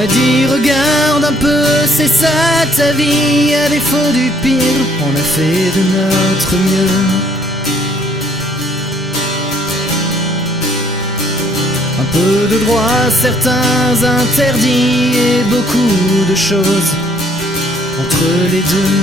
m'a dit regarde un peu, c'est ça ta vie, à défaut du pire, on a fait de notre mieux. Un peu de droit, certains interdits et beaucoup de choses entre les deux.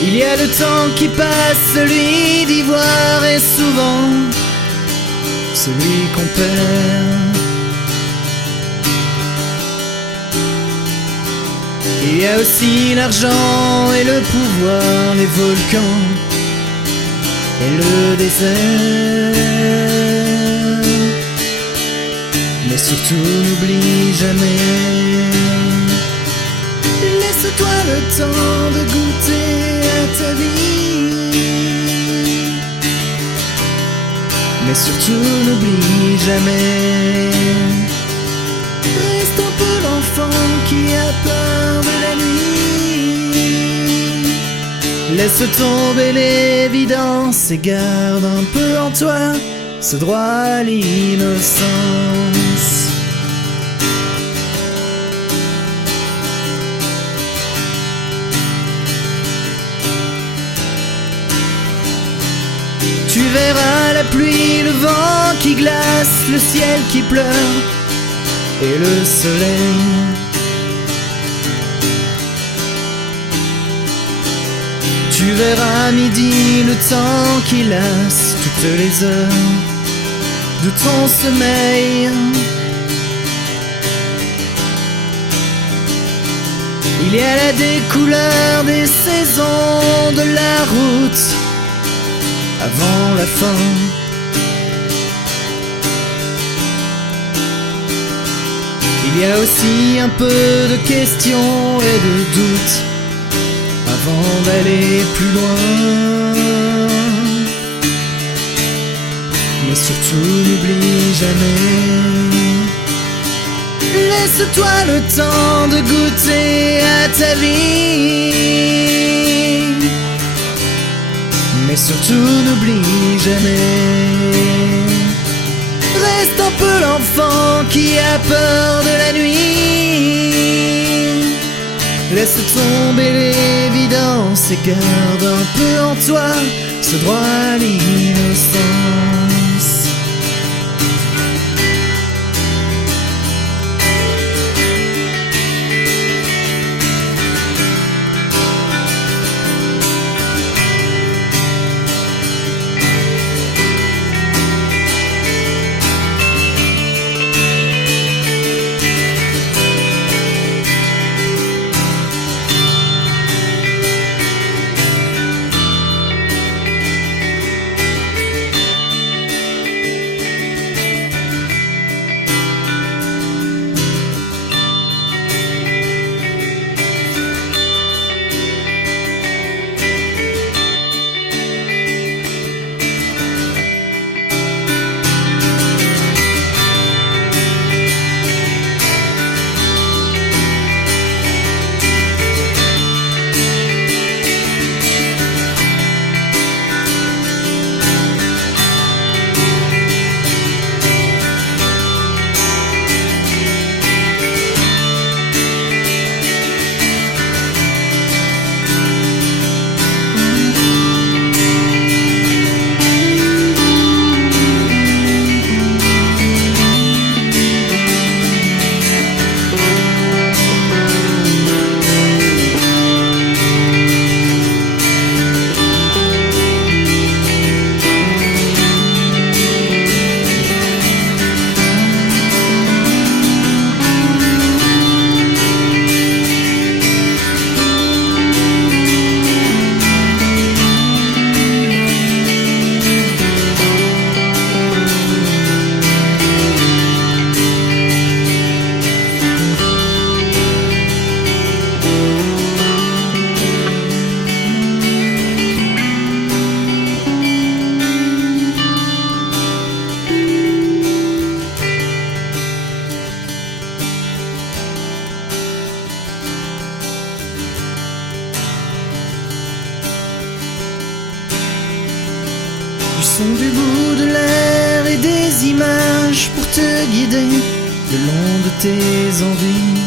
Il y a le temps qui passe, celui d'ivoire est souvent celui qu'on perd. Il y a aussi l'argent et le pouvoir, les volcans et le désert. Mais surtout n'oublie jamais, laisse-toi le temps de goûter à ta vie. Mais surtout n'oublie jamais, reste un peu l'enfant qui a peur de la nuit. Laisse tomber l'évidence et garde un peu en toi ce droit à l'innocence. Tu verras la pluie, le vent qui glace, le ciel qui pleure et le soleil. Tu verras à midi le temps qui lasse toutes les heures de ton sommeil. Il y a là des couleurs, des saisons, de la route avant la fin. Il y a aussi un peu de questions et de doutes avant d'aller plus loin. Mais surtout n'oublie jamais, laisse-toi le temps de goûter à ta vie. Mais surtout n'oublie jamais, reste un peu l'enfant qui a peur de la nuit. Laisse tomber l'évidence et garde un peu en toi ce droit à l'innocence. ange pour te guider le long de tes envies.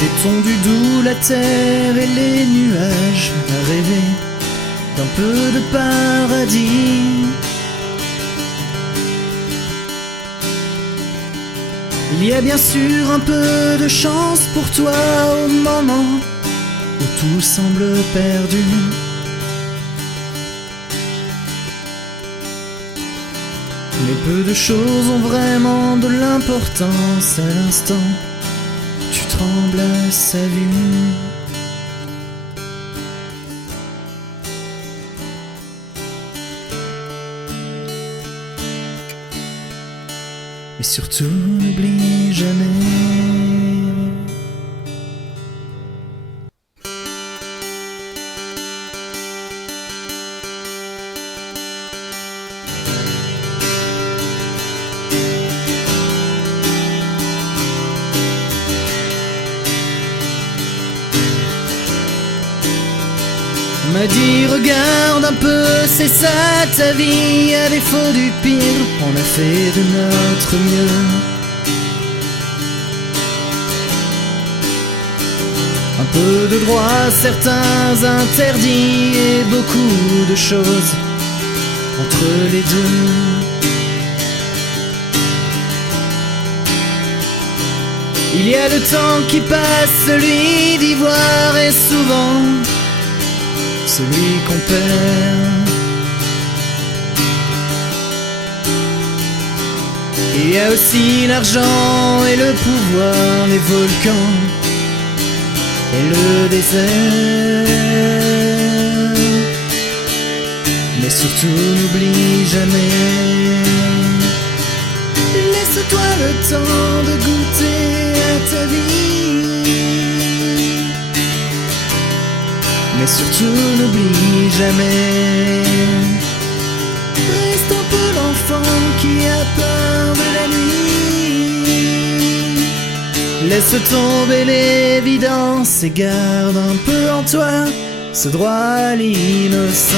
Détendu doux la terre et les nuages, à rêver d'un peu de paradis. Il y a bien sûr un peu de chance pour toi au moment où tout semble perdu. Mais peu de choses ont vraiment de l'importance à l'instant où tu trembles à sa vue. Mais surtout n'oublie jamais. On m'a dit regarde un peu, c'est ça ta vie, à défaut du pire, on a fait de notre mieux. Un peu de droit, certains interdits et beaucoup de choses entre les deux. Il y a le temps qui passe, celui d'ivoire est souvent celui qu'on perd. Il y a aussi l'argent et le pouvoir, les volcans et le désert. Mais surtout n'oublie jamais, laisse-toi le temps de goûter à ta vie. Mais surtout n'oublie jamais, reste un peu l'enfant qui a peur de la nuit. Laisse tomber l'évidence et garde un peu en toi ce droit à l'innocence.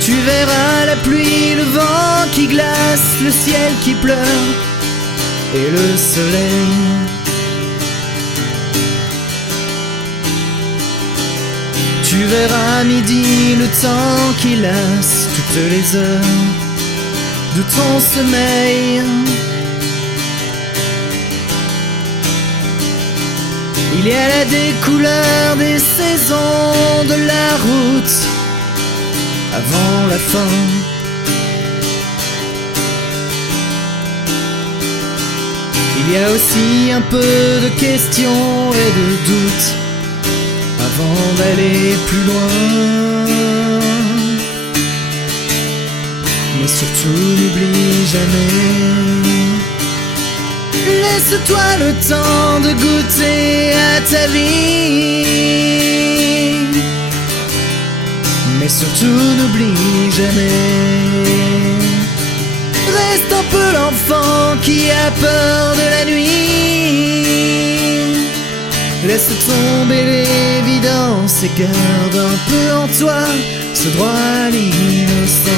Tu verras la pluie, le vent qui glace, le ciel qui pleure et le soleil. Tu verras à midi le temps qui lasse toutes les heures de ton sommeil. Il y a là des couleurs, des saisons, de la route avant la fin. Il y a aussi un peu de questions et de doutes avant d'aller plus loin. Mais surtout n'oublie jamais, laisse-toi le temps de goûter à ta vie. Mais surtout n'oublie jamais, reste un peu l'enfant qui a peur de la nuit. Laisse tomber l'évidence et garde un peu en toi ce droit à l'innocence.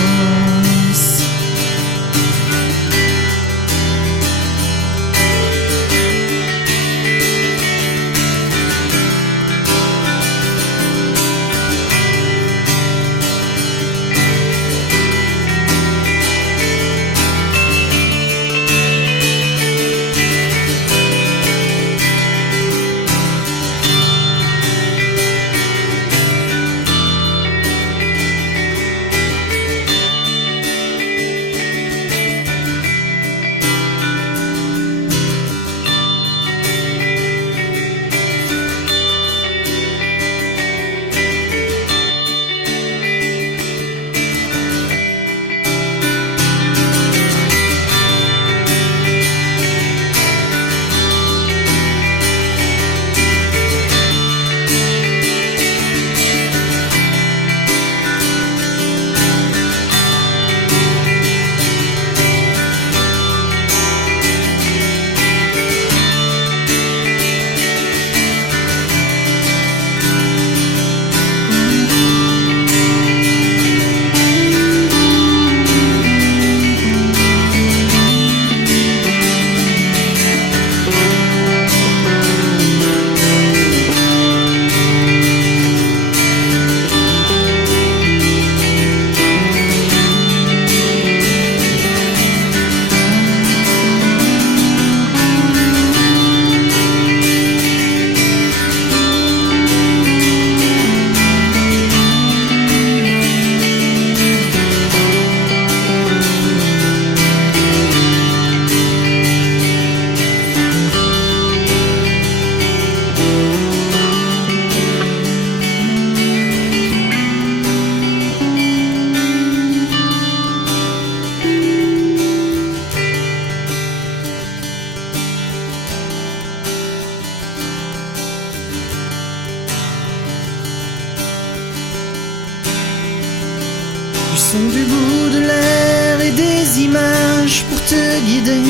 son du bout de l'air et des images pour te guider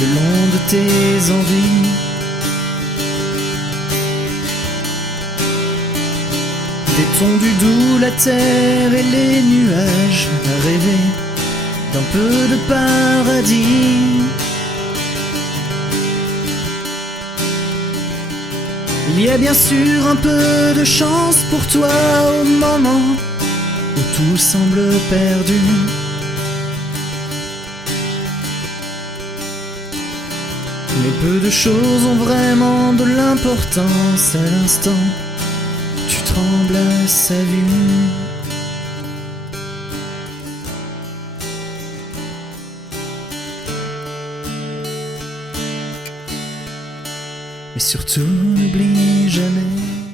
le long de tes envies. Des tons du doux, la terre et les nuages, à rêver d'un peu de paradis. Il y a bien sûr un peu de chance pour toi au moment où tout semble perdu. Mais peu de choses ont vraiment de l'importance à l'instant où tu trembles à sa vue. Mais surtout n'oublie jamais